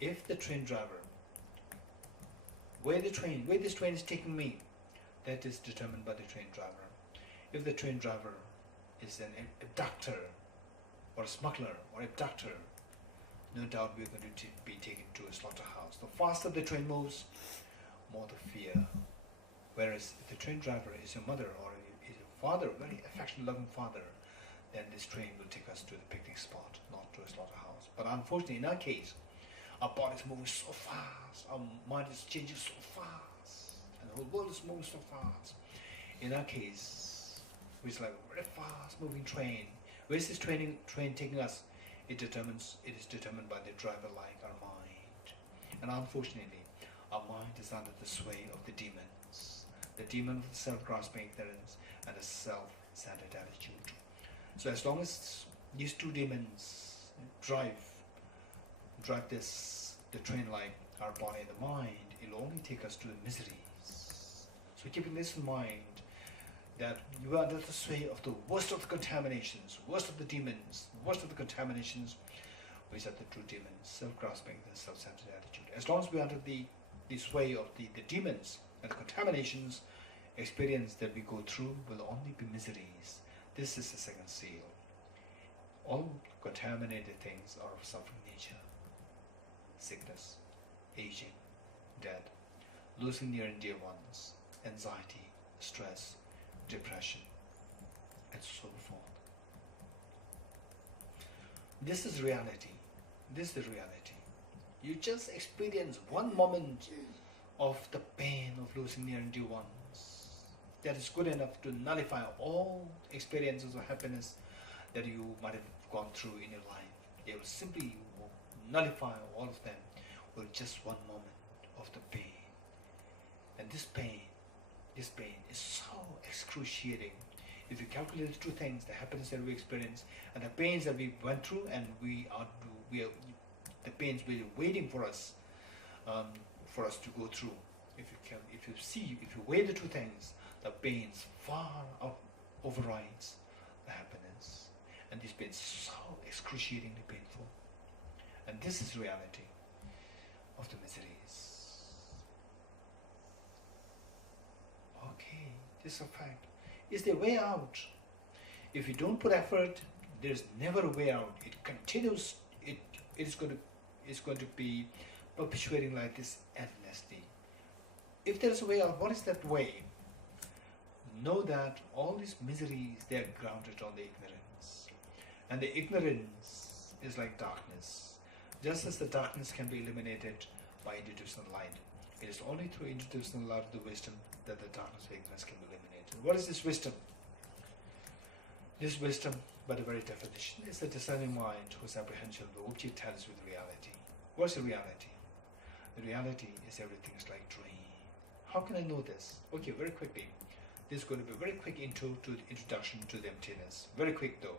If the train driver, where this train is taking me, that is determined by the train driver. If the train driver is an abductor or a smuggler or abductor, no doubt we're going to be taken to a slaughterhouse. The faster the train moves, more the fear. Whereas if the train driver is your mother or is your father, very affectionate, loving father, then this train will take us to the picnic spot, not to a slaughterhouse. But unfortunately, in our case, our body is moving so fast, our mind is changing so fast, and the whole world is moving so fast. In our case, it's like a very fast moving train. Where is this train taking us? It is determined by the driver, like our mind. And unfortunately, our mind is under the sway of the demons. The demon of the self-grasping ignorance and a self-centered attitude. So as long as these two demons drive the train like our body and the mind, it'll only take us to the miseries. So keeping this in mind, that you are under the sway of the worst of the contaminations, worst of the demons, worst of the contaminations, which are the true demons, self-grasping, the self-centered attitude. As long as we are under the sway of the demons and the contaminations, experience that we go through will only be miseries. This is the second seal. All contaminated things are of suffering nature. Sickness, aging, death, losing near and dear ones, anxiety, stress, depression, and so forth. This is reality. This is reality. You just experience one moment of the pain of losing near and dear ones. That is good enough to nullify all experiences of happiness that you might have gone through in your life. They will simply nullify all of them with just one moment of the pain. And this pain is so excruciating. If you calculate the two things, the happiness that we experience and the pains that we went through, and the pains were waiting for us to go through. If you weigh the two things, the pains far overrides the happiness, and this pain is so excruciatingly painful. And this is reality of the miseries. Okay, this is a fact. Is there a way out? If you don't put effort, there's never a way out. It continues. It's going to be perpetuating like this endlessly. If there is a way out, what is that way? Know that all these miseries, they are grounded on the ignorance, and the ignorance is like darkness. Just as the darkness can be eliminated by introducing light, it is only through introducing the light of the wisdom that the darkness of ignorance can be eliminated. What is this wisdom? This wisdom, by the very definition, is the discerning mind whose apprehension of the object tallies with reality. What's the reality? The reality is everything is like dream. How can I know this? Okay, very quickly. This is going to be a very quick intro to the introduction to the emptiness. Very quick though.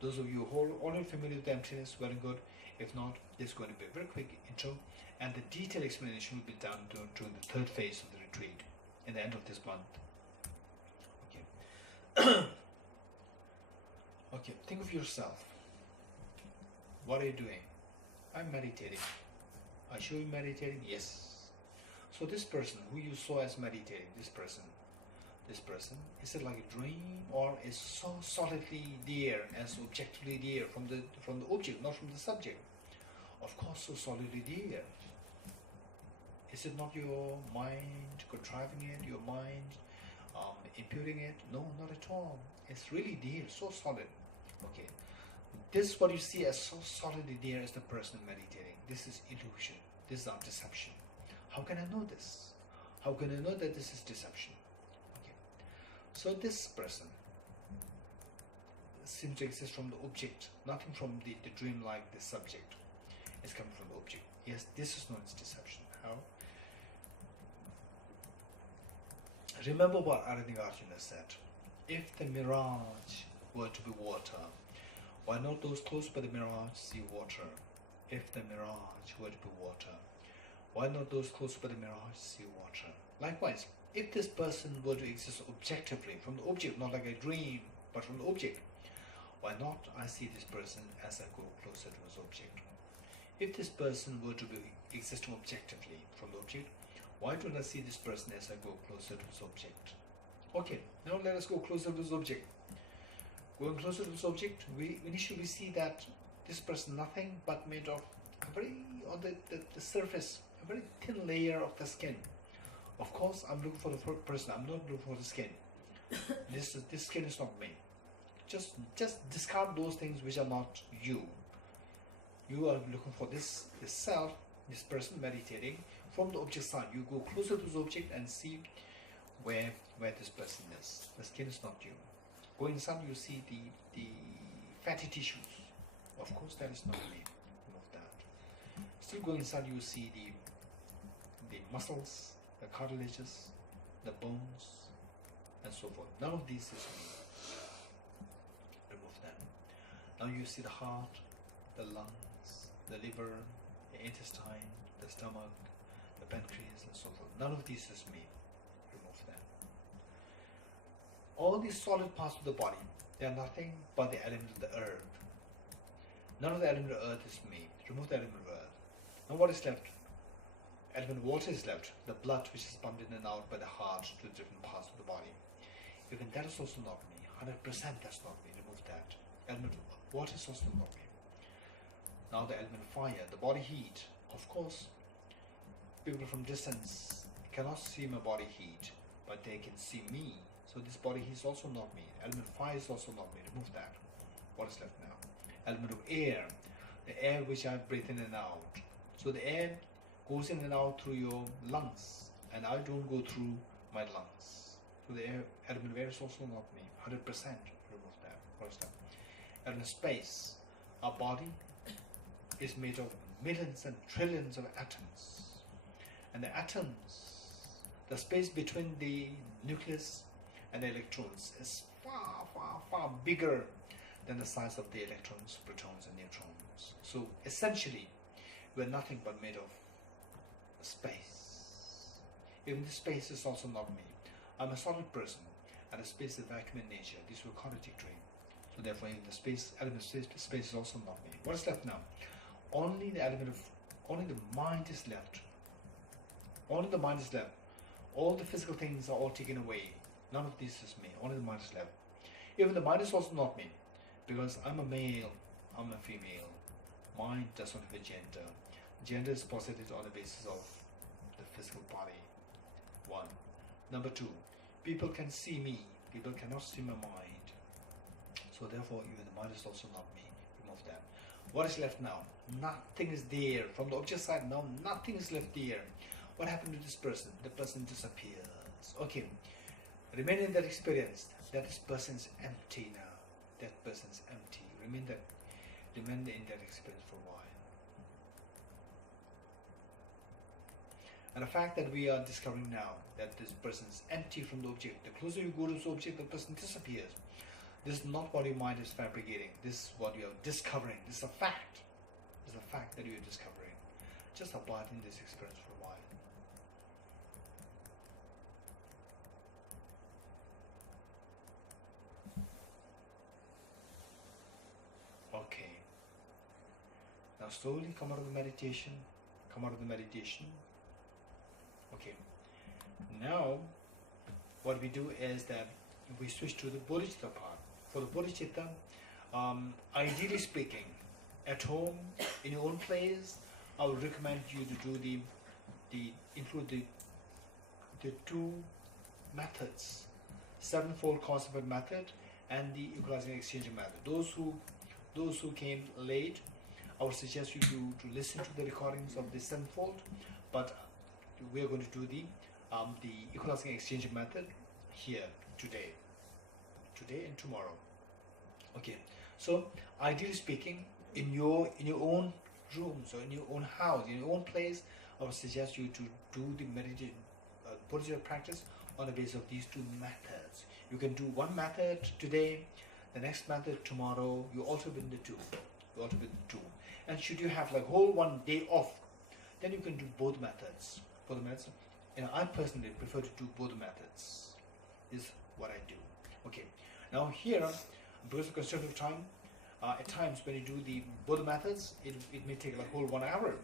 Those of you who are already familiar with the emptiness, very good. If not, this is going to be a very quick intro, and the detailed explanation will be done during the third phase of the retreat in the end of this month. Okay. Okay, think of yourself. What are you doing? I'm meditating. Are you meditating? Yes. So this person who you saw as meditating, this person, is it like a dream, or is so solidly there, as objectively there from the object, not from the subject? Of course, so solidly there. Is it not your mind contriving it, your mind imputing it? No, not at all. It's really there, so solid. Okay, this what you see as so solidly there is the person meditating. This is illusion. This is our deception. How can I know this? How can I know that this is deception? Okay, so this person seems to exist from the object, nothing from the dream like the subject. It's coming from the object. Yes, this is known as deception. How? Remember what Arjuna said. If the mirage were to be water, why not those close by the mirage see water? If the mirage were to be water, why not those close by the mirage see water? Likewise, if this person were to exist objectively, from the object, not like a dream, but from the object, why not I see this person as I go closer to his object? If this person were to be existing objectively from the object, why don't I see this person as I go closer to this object? Okay, now let us go closer to this object. Going closer to this object, we initially see that this person nothing but made of a very, on the surface, a very thin layer of the skin. Of course, I'm looking for the person, I'm not looking for the skin. This skin is not me. Just discard those things which are not you. You are looking for this self, this person meditating. From the object side, you go closer to the object and see where this person is. The skin is not you. Go inside, you see the fatty tissues. Of course, that is not me. Remove that. Still go inside, you see the muscles, the cartilages, the bones, and so forth. None of these is me. Remove them. Now you see the heart, the lungs, the liver, the intestine, the stomach, the pancreas, and so forth. None of these is me. Remove them. All these solid parts of the body, they are nothing but the element of the earth. None of the element of earth is me. Remove the element of earth. Now what is left? Element of water is left. The blood which is pumped in and out by the heart to the different parts of the body. Even that is also not me. 100% that's not me. Remove that. Element of water is also not me. Now the element of fire, the body heat. Of course, people from distance cannot see my body heat, but they can see me. So this body heat is also not me. Element of fire is also not me. Remove that. What is left now? Element of air, the air which I breathe in and out. So the air goes in and out through your lungs, and I don't go through my lungs. So the element of air is also not me. 100%. Remove that. What is that? Element of space. Our body is made of millions and trillions of atoms. And the atoms, the space between the nucleus and the electrons is far, far, far bigger than the size of the electrons, protons, and neutrons. So essentially, we're nothing but made of space. Even the space is also not me. I'm a solid person, and the space is vacuum in nature. These were contradictory. So therefore, even the space element of space is also not me. What is left now? Only the mind is left. Only the mind is left. All the physical things are all taken away. None of this is me. Only the mind is left. Even the mind is also not me, because I'm a male, I'm a female. Mind does not have a gender. Gender is posited on the basis of the physical body. 1. Number 2, people can see me. People cannot see my mind. So therefore, even the mind is also not me. Remove that. What is left now? Nothing is there. From the object side now, nothing is left there. What happened to this person? The person disappears. Okay. Remain in that experience. That person is empty now. That person is empty. Remain in that experience for a while. And the fact that we are discovering now that this person is empty from the object, the closer you go to the object, the person disappears. This is not what your mind is fabricating. This is what you are discovering. This is a fact. This is a fact that you are discovering. Just abide in this experience for a while. Okay. Now slowly come out of the meditation. Come out of the meditation. Okay. Now, what we do is that we switch to the Bodhicitta part. For the Bodhicitta, ideally speaking, at home, in your own place, I would recommend you to do include the two methods, sevenfold cause effect method and the equalizing exchange method. Those who came late, I would suggest you to listen to the recordings of the sevenfold, but we are going to do the equalizing exchange method here today and tomorrow. Okay, so ideally speaking, in your own room, so in your own house, in your own place, I would suggest you to do the meditation, Bodhicitta practice on the basis of these two methods. You can do one method today, the next method tomorrow. You alter within the two. You alter within the two. And should you have like whole one day off, then you can do both methods. Both methods. And I personally prefer to do both methods. Is what I do. Okay. Now here, because of constraint of time, At times when you do the Buddha methods, it may take like whole 1 hour,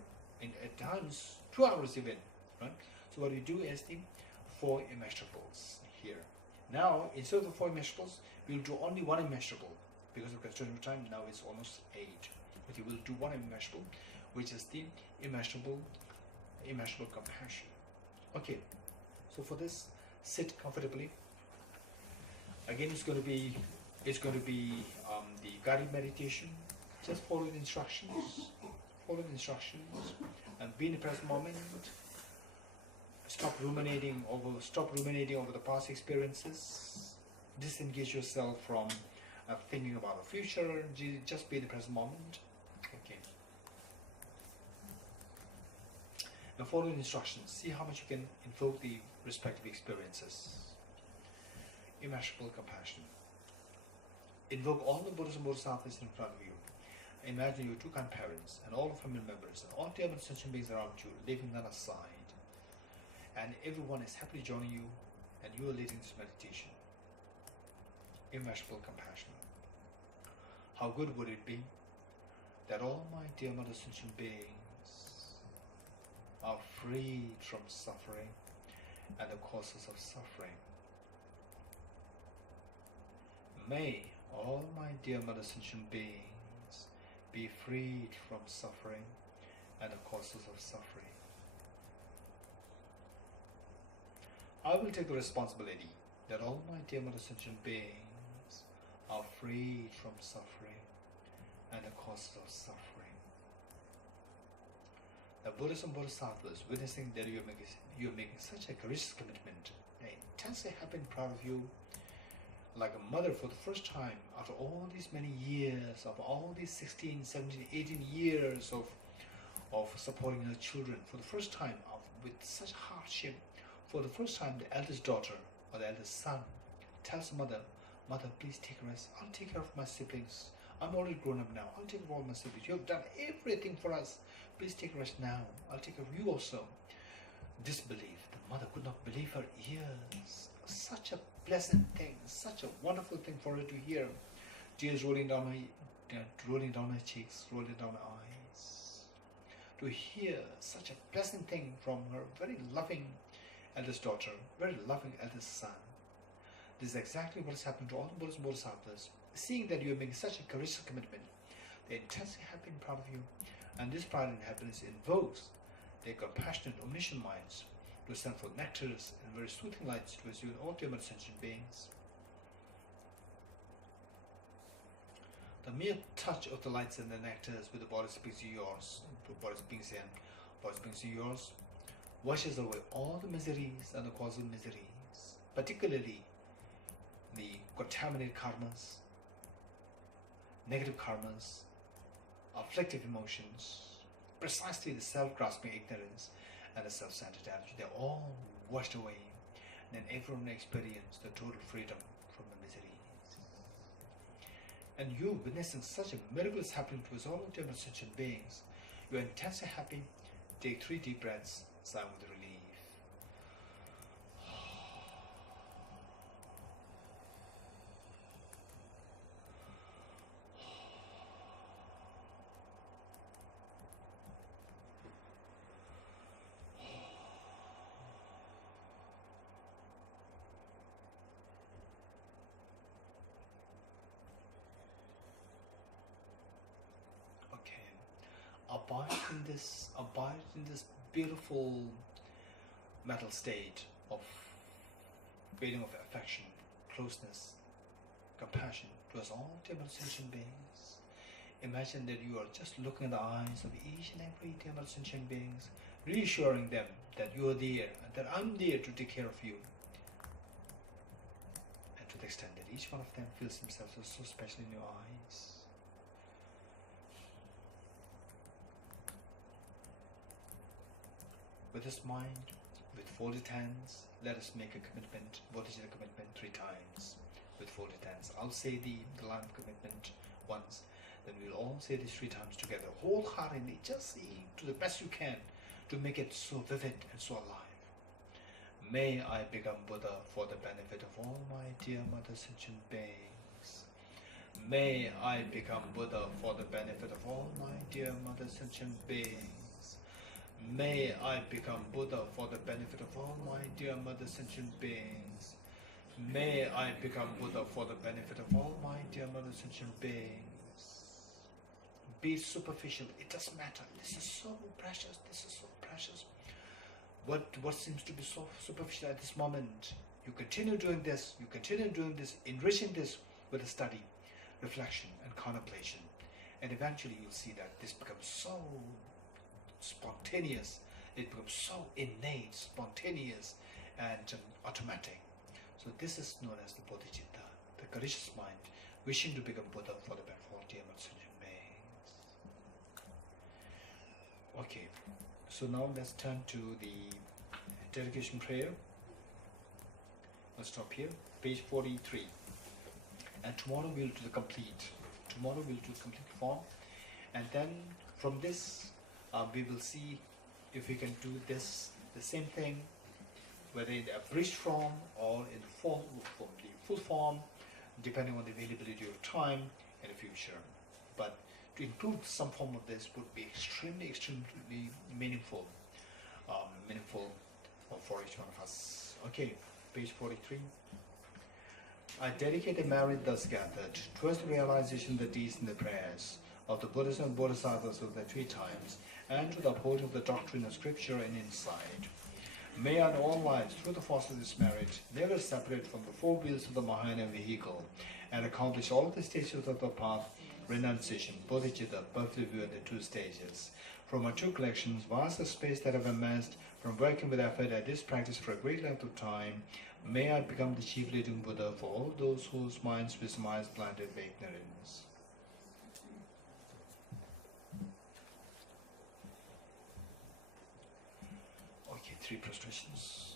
and at times 2 hours even, right? So what we do is the 4 immeasurables here. Now instead of the 4 immeasurables, we'll do only 1 immeasurable because of constraint of time. Now it's almost 8, but you will do 1 immeasurable, which is the immeasurable compassion. Okay, so for this, sit comfortably. Again, it's going to be the guided meditation. Just follow the instructions. Follow the instructions, and be in the present moment. Stop ruminating over the past experiences. Disengage yourself from thinking about the future. Just be in the present moment. Okay. Now follow the instructions. See how much you can invoke the respective experiences. Immeasurable compassion. Invoke all the Buddhas and Bodhisattvas in front of you. Imagine your 2 kind parents and all the family members and all the other sentient beings around you, leaving none aside. And everyone is happily joining you, and you are leading this meditation. Immeasurable compassion. How good would it be that all my dear mother sentient beings are freed from suffering and the causes of suffering. May all my dear mother sentient beings be freed from suffering and the causes of suffering. I will take the responsibility that all my dear mother sentient beings are freed from suffering and the causes of suffering. The Buddhas and Bodhisattvas, witnessing that you are making such a courageous commitment, they are intensely happy and proud of you, like a mother for the first time after all these many years, of all these 16, 17, 18 years of supporting her children. For the first time, with such hardship, for the first time, the eldest daughter or the eldest son tells mother, "Mother, please take a rest. I'll take care of my siblings. I'm already grown up now. I'll take care of all my siblings. You have done everything for us. Please take a rest now. I'll take care of you also." Disbelief. The mother could not believe her ears. Such a pleasant thing, such a wonderful thing for her to hear. Tears rolling down her cheeks, rolling down her eyes. To hear such a pleasant thing from her very loving eldest daughter, very loving eldest son. This is exactly what is happening to all the Buddhas and Bodhisattvas. Seeing that you are making such a courageous commitment, they are intensely happy and proud of you, and this pride and happiness invokes their compassionate, omniscient minds to send forth nectars and very soothing lights towards you and all human sentient beings. The mere touch of the lights and the nectars with the bodies beings of yours, washes away all the miseries and the cause of miseries, particularly the contaminated karmas, negative karmas, afflictive emotions, precisely the self-grasping ignorance and the self-centered attitude. They're all washed away, and then everyone experiences the total freedom from the miseries. And you, witnessing such a miracle is happening to us all of different sentient beings, you are intensely happy. Take 3 deep breaths, sigh with relief. Abide in this beautiful mental state of feeling of affection, closeness, compassion towards all different sentient beings. Imagine that you are just looking in the eyes of each and every different sentient beings, reassuring them that you are there and that I'm there to take care of you. And to the extent that each one of them feels themselves so special in your eyes. With this mind, with folded hands, let us make a commitment, Bodhicitta commitment 3 times. With folded hands. I'll say the line of commitment once, then we'll all say this 3 times together, wholeheartedly, just see to the best you can to make it so vivid and so alive. May I become Buddha for the benefit of all my dear mother sentient beings. May I become Buddha for the benefit of all my dear mother sentient beings. May I become Buddha for the benefit of all my dear mother sentient beings. May I become Buddha for the benefit of all my dear mother sentient beings. Be superficial, it doesn't matter. This is so precious, this is so precious. What seems to be so superficial at this moment, you continue doing this, enriching this with a study, reflection and contemplation, and eventually you'll see that this becomes so spontaneous, it becomes so innate, spontaneous and automatic. So this is known as the Bodhicitta, the courageous mind wishing to become Buddha for the benefit of all dear sentient beings. Okay, so now let's turn to the dedication prayer. Let's stop here, page 43. And tomorrow we'll do the complete. Tomorrow we'll do the complete form, and then from this we will see if we can do this the same thing, whether in the abridged form or in the full form, depending on the availability of time in the future. But to include some form of this would be extremely meaningful for each one of us. Okay, page 43. I dedicate a merit thus gathered towards the realization of the deeds and the prayers of the Buddhas and Bodhisattvas of the three times, and to the upholding of the doctrine of scripture and insight. May I in all lives, through the force of this merit, never separate from the four wheels of the Mahayana vehicle, and accomplish all the stages of the path: renunciation, bodhicitta, birth review, and the two stages. From my two collections, vast the space that I've amassed from working with effort at this practice for a great length of time, may I become the chief leading Buddha for all those whose minds wisdom eyes blinded by ignorance. Okay, 3 prostrations.